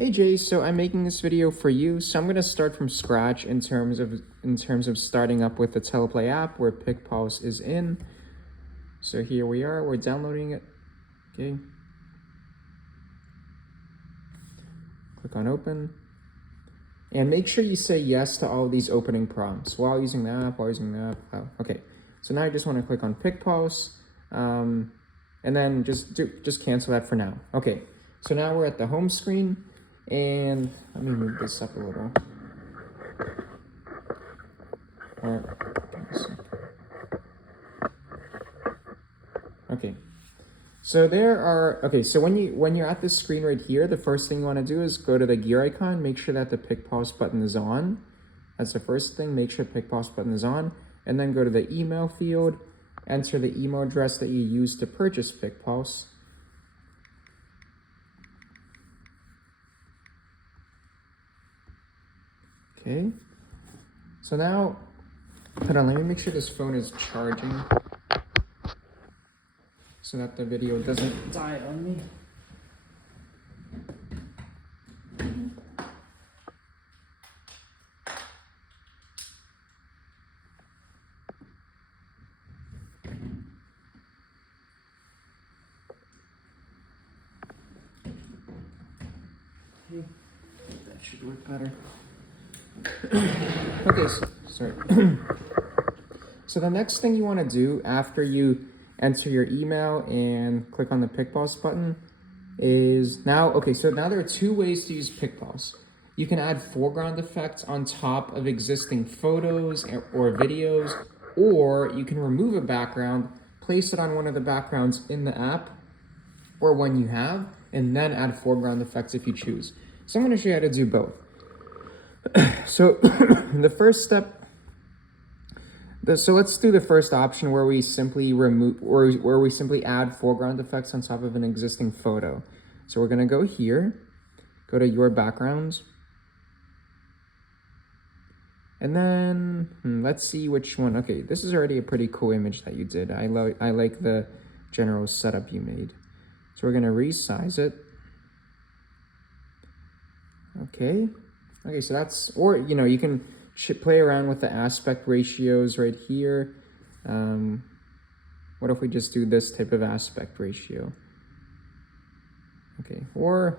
Hey Jay, so I'm making this video for you. So I'm going to start from scratch in terms of starting up with the Teleplay app where PicPulse is in. So here we are, we're downloading it. Okay. Click on open. And make sure you say yes to all of these opening prompts while using the app, Oh, okay. So now I just want to click on PicPulse. And then just cancel that for now. Okay. So now we're at the home screen. And let me move this up a little. Okay. So when you're at this screen right here, the first thing you want to do is go to the gear icon, make sure that the PicPulse button is on. That's the first thing, make sure PicPulse button is on, and then go to the email field, enter the email address that you used to purchase PicPulse. Okay. So now, hold on, let me make sure this phone is charging so that the video doesn't die on me. Okay, that should work better. Okay, sorry. So the next thing you want to do after you enter your email and click on the PicPulse button is now there are two ways to use PicPulse. You can add foreground effects on top of existing photos or videos, or you can remove a background, place it on one of the backgrounds in the app or one you have, and then add foreground effects if you choose. So I'm going to show you how to do both. So the first step, so let's do the first option where we simply where we simply add foreground effects on top of an existing photo. So we're going to go here, go to your backgrounds, and then let's see which one. Okay, this is already a pretty cool image that you did. I like the general setup you made. So we're going to resize it. Okay, so that's, or you can play around with the aspect ratios right here. What if we just do this type of aspect ratio? Okay, or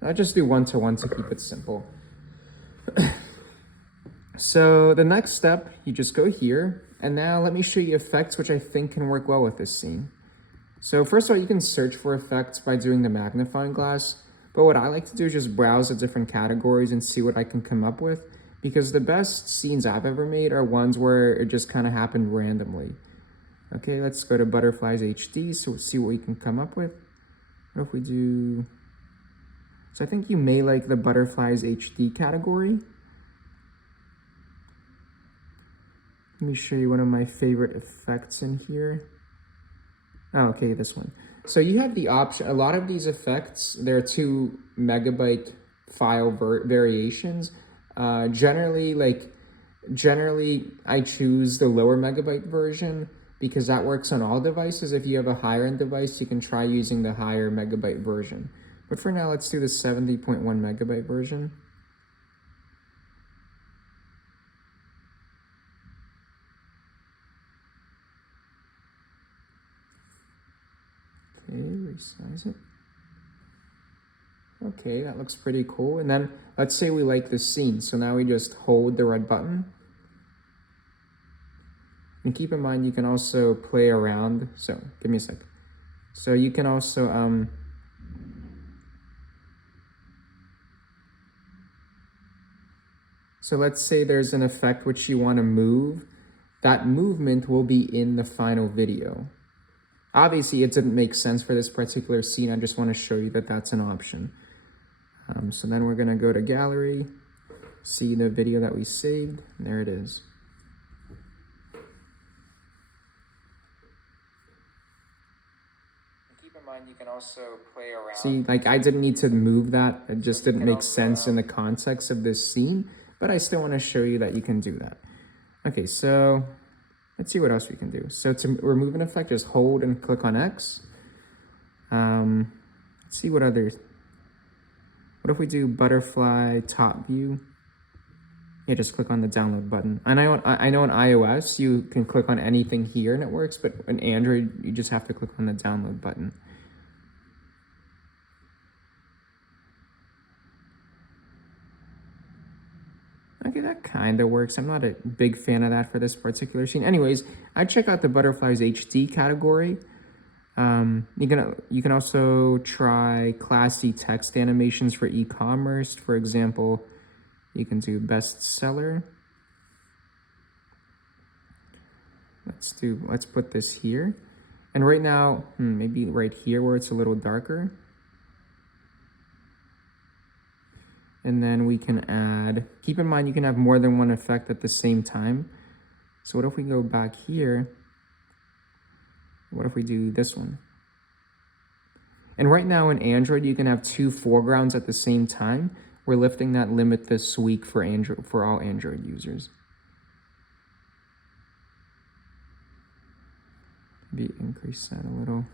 I'll just do 1:1 to keep it simple. So the next step, you just go here, and now let me show you effects which I think can work well with this scene. So first of all, you can search for effects by doing the magnifying glass. But what I like to do is just browse the different categories and see what I can come up with, because the best scenes I've ever made are ones where it just kind of happened randomly. Okay, let's go to Butterflies HD, so we'll see what we can come up with. What if we do... So I think you may like the Butterflies HD category. Let me show you one of my favorite effects in here. Oh, okay, this one. So you have the option, a lot of these effects, there are 2 megabyte file variations. Generally, I choose the lower megabyte version because that works on all devices. If you have a higher end device, you can try using the higher megabyte version. But for now, let's do the 70.1 megabyte version. Okay, resize it. Okay, that looks pretty cool. And then let's say we like this scene. So now we just hold the red button. And keep in mind, you can also play around. So give me a sec. So you can also, so let's say there's an effect which you want to move. That movement will be in the final video. Obviously, it didn't make sense for this particular scene. I just want to show you that that's an option. So then we're going to go to Gallery, see the video that we saved, and there it is. Keep in mind, you can also play around. See, like I didn't need to move that. It just didn't make sense in the context of this scene, but I still want to show you that you can do that. Okay, so let's see what else we can do. So to remove an effect, just hold and click on X. Let's see what others. What if we do butterfly top view? Yeah, just click on the download button. And I know on iOS you can click on anything here and it works, but in Android you just have to click on the download button. Okay, that kind of works. I'm not a big fan of that for this particular scene. Anyways, I'd check out the Butterflies HD category. You can also try classy text animations for e-commerce. For example, you can do bestseller. Let's put this here. And right now, maybe right here where it's a little darker. And then we can add, keep in mind you can have more than one effect at the same time. So what if we go back here? What if we do this one? And right now in Android, you can have two foregrounds at the same time. We're lifting that limit this week for all Android users. Maybe increase that a little.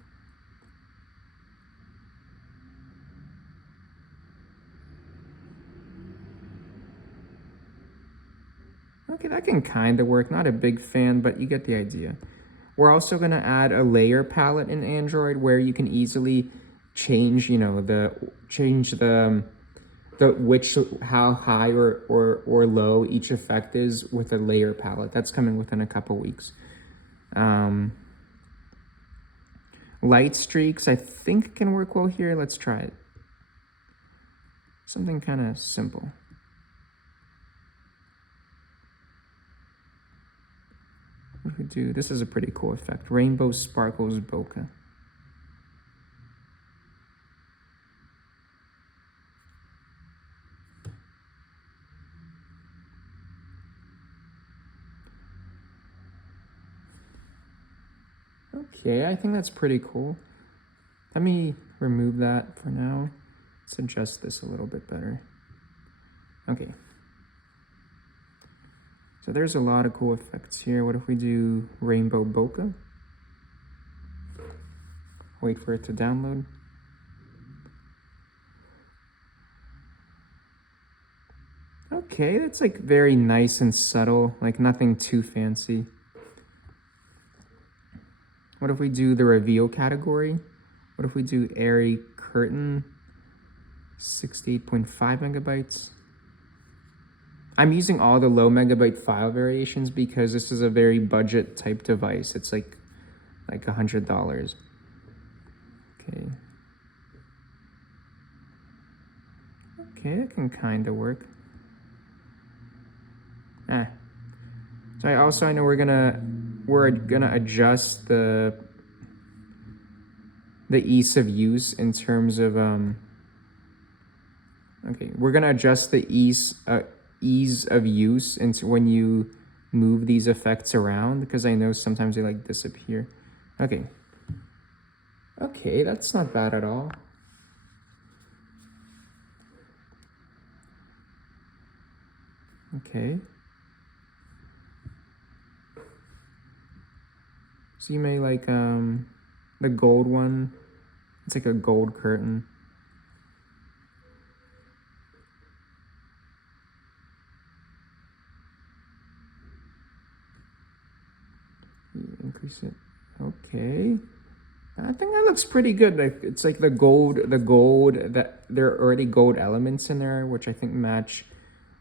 Okay, that can kind of work. Not a big fan, but you get the idea. We're also going to add a layer palette in Android where you can easily change, how high or low each effect is with a layer palette. That's coming within a couple weeks. Light streaks, I think can work well here. Let's try it. Something kind of simple. What we do? This is a pretty cool effect. Rainbow sparkles bokeh. Okay, I think that's pretty cool. Let me remove that for now. Let's adjust this a little bit better. Okay. So there's a lot of cool effects here. What if we do rainbow bokeh? Wait for it to download. Okay, that's like very nice and subtle, like nothing too fancy. What if we do the reveal category? What if we do airy curtain, 68.5 megabytes? I'm using all the low megabyte file variations because this is a very budget type device. It's like $100. Okay. Okay, that can kind of work. So I know we're gonna adjust the ease of use in terms of okay, we're gonna adjust the ease of use into when you move these effects around, because I know sometimes they like disappear. Okay, that's not bad at all. Okay. So you may like the gold one. It's like a gold curtain. Increase it. Okay. I think that looks pretty good. Like it's like the gold that there are already gold elements in there, which I think match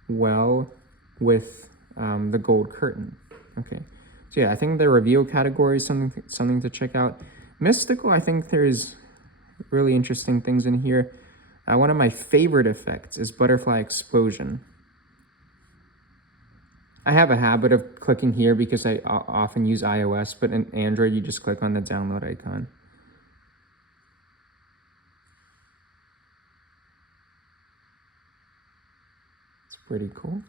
well with the gold curtain. Okay. So yeah, I think the reveal category is something to check out. Mystical, I think there's really interesting things in here. One of my favorite effects is butterfly explosion. I have a habit of clicking here because I often use iOS, but in Android, you just click on the download icon. It's pretty cool.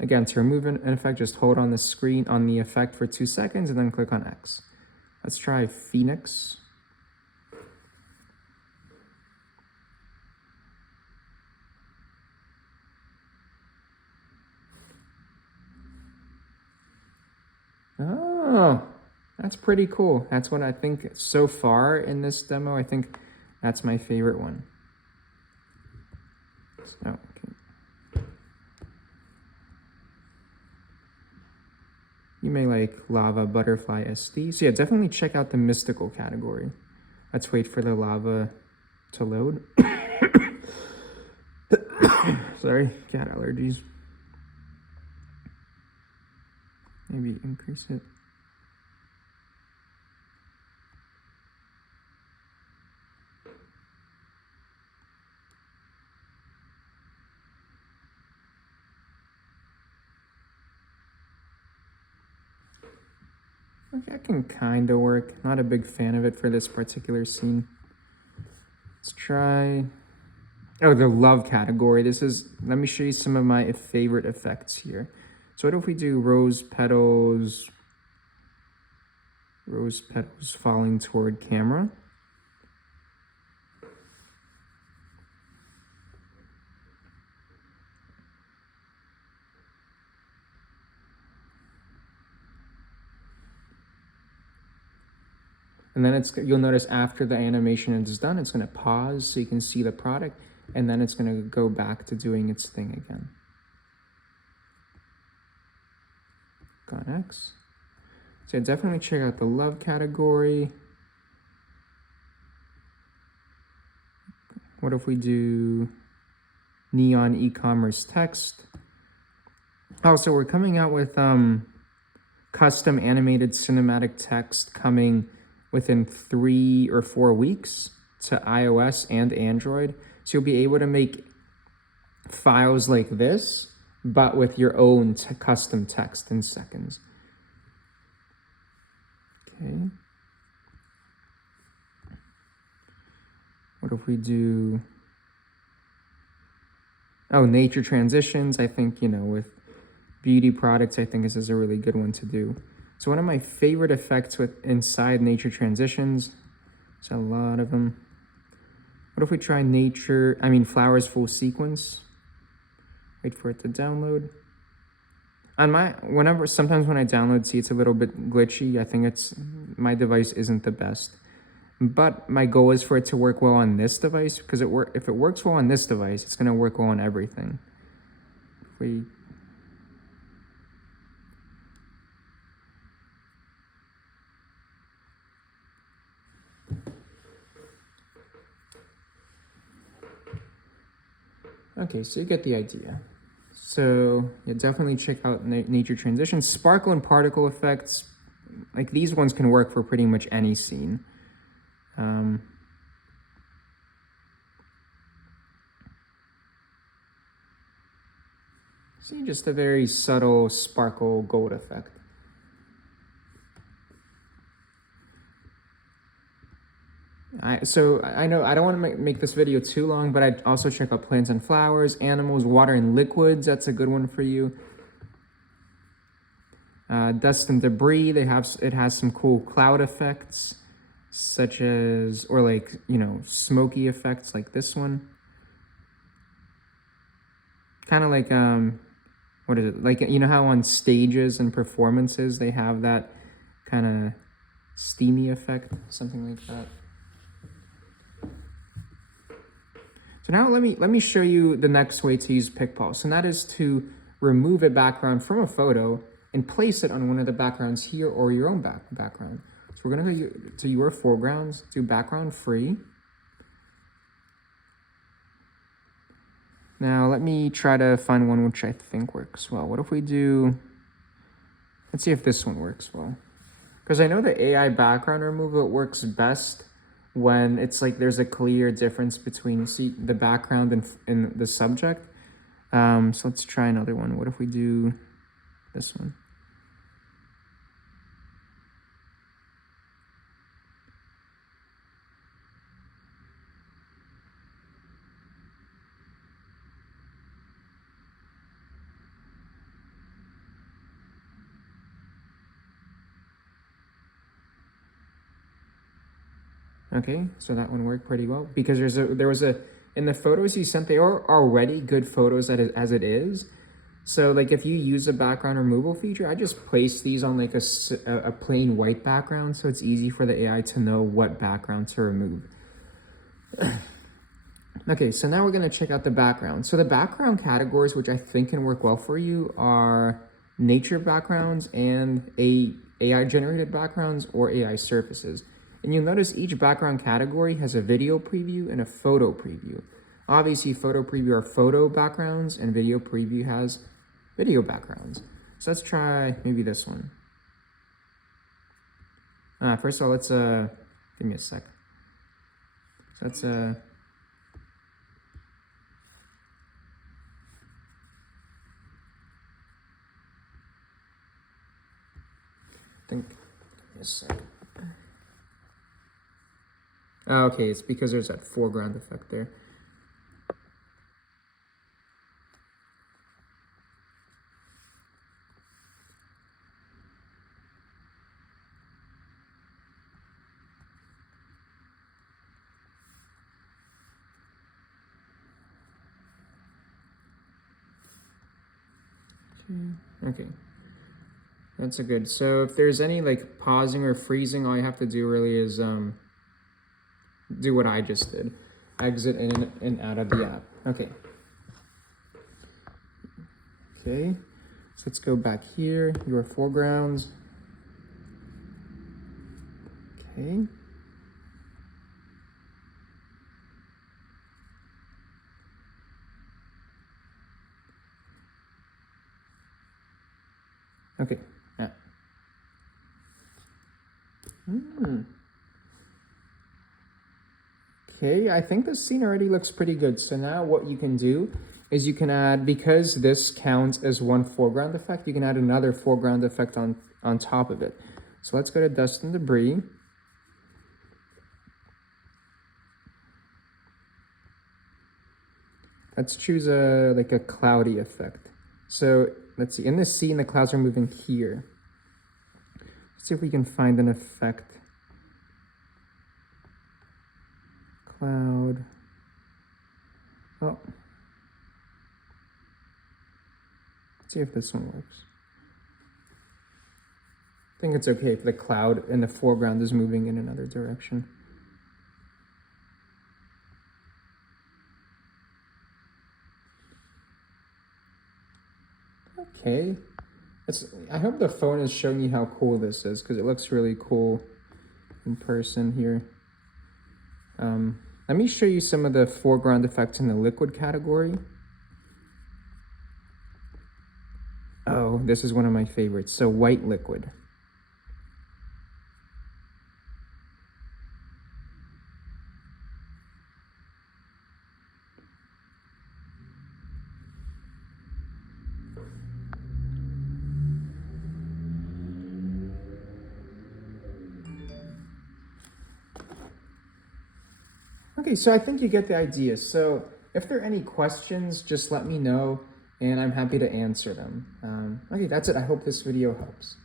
Again, to remove an effect, just hold on the screen on the effect for 2 seconds and then click on X. Let's try Phoenix. Oh, that's pretty cool. That's what I think so far in this demo. I think That's my favorite one. So, okay. You may like Lava Butterfly SD. So yeah, definitely check out the mystical category. Let's wait for the lava to load. Sorry, cat allergies. Maybe increase it. Okay, that can kind of work. Not a big fan of it for this particular scene. Let's try... Oh, the love category. This is... Let me show you some of my favorite effects here. So what if we do rose petals falling toward camera? And then you'll notice after the animation is done, it's going to pause so you can see the product, and then it's going to go back to doing its thing again. X. So definitely check out the love category. What if we do neon e-commerce text? Also, we're coming out with custom animated cinematic text coming within 3 or 4 weeks to iOS and Android. So you'll be able to make files like this, but with your own custom text in seconds. Okay. What if we do... Oh, nature transitions. I think, you know, with beauty products, I think this is a really good one to do. So one of my favorite effects inside nature transitions, there's a lot of them. What if we try flowers full sequence? Wait for it to download. Sometimes when I download, see, it's a little bit glitchy. I think my device isn't the best. But my goal is for it to work well on this device, because if it works well on this device, it's gonna work well on everything. Okay, so you get the idea. So yeah, definitely check out nature transitions. Sparkle and particle effects, like these ones can work for pretty much any scene. See, just a very subtle sparkle gold effect. I know I don't want to make this video too long, but I'd also check out plants and flowers, animals, water and liquids. That's a good one for you. Dust and debris. It has some cool cloud effects, such as, or like, you know, smoky effects like this one. Kind of like what is it? Like, you know how on stages and performances they have that kind of steamy effect, something like that. So now let me show you the next way to use PicPulse, and that is to remove a background from a photo and place it on one of the backgrounds here or your own background. So we're gonna go to your foregrounds, do background free. Now let me try to find one which I think works well. What if we do, let's see if this one works well. Because I know the AI background removal works best when it's like there's a clear difference between the background and the subject. So let's try another one. What if we do this one? Okay, so that one worked pretty well because in the photos you sent, they are already good photos as it is. So like if you use a background removal feature, I just place these on like a plain white background, so it's easy for the AI to know what background to remove. Okay, so now we're going to check out the background. So the background categories, which I think can work well for you, are nature backgrounds and AI generated backgrounds or AI surfaces. And you'll notice each background category has a video preview and a photo preview. Obviously, photo preview are photo backgrounds and video preview has video backgrounds. So let's try maybe this one. First of all, let's, give me a sec. So let's, think, give me a sec. Oh, okay, it's because there's that foreground effect there. Okay, that's a good. So if there's any like pausing or freezing, all you have to do really is do what I just did. Exit in and out of the app. Okay. Okay, so let's go back here, your foregrounds. Okay. Okay. Yeah. Okay, I think this scene already looks pretty good. So now what you can do is you can add, because this counts as one foreground effect, you can add another foreground effect on top of it. So let's go to dust and debris. Let's choose like a cloudy effect. So let's see, in this scene, the clouds are moving here. Let's see if we can find an effect. Cloud. Oh. Let's see if this one works. I think it's okay if the cloud in the foreground is moving in another direction. Okay. I hope the phone is showing you how cool this is, because it looks really cool in person here. Let me show you some of the foreground effects in the liquid category. Oh, this is one of my favorites. So white liquid. Okay, so I think you get the idea. So if there are any questions, just let me know and I'm happy to answer them. Okay, that's it. I hope this video helps.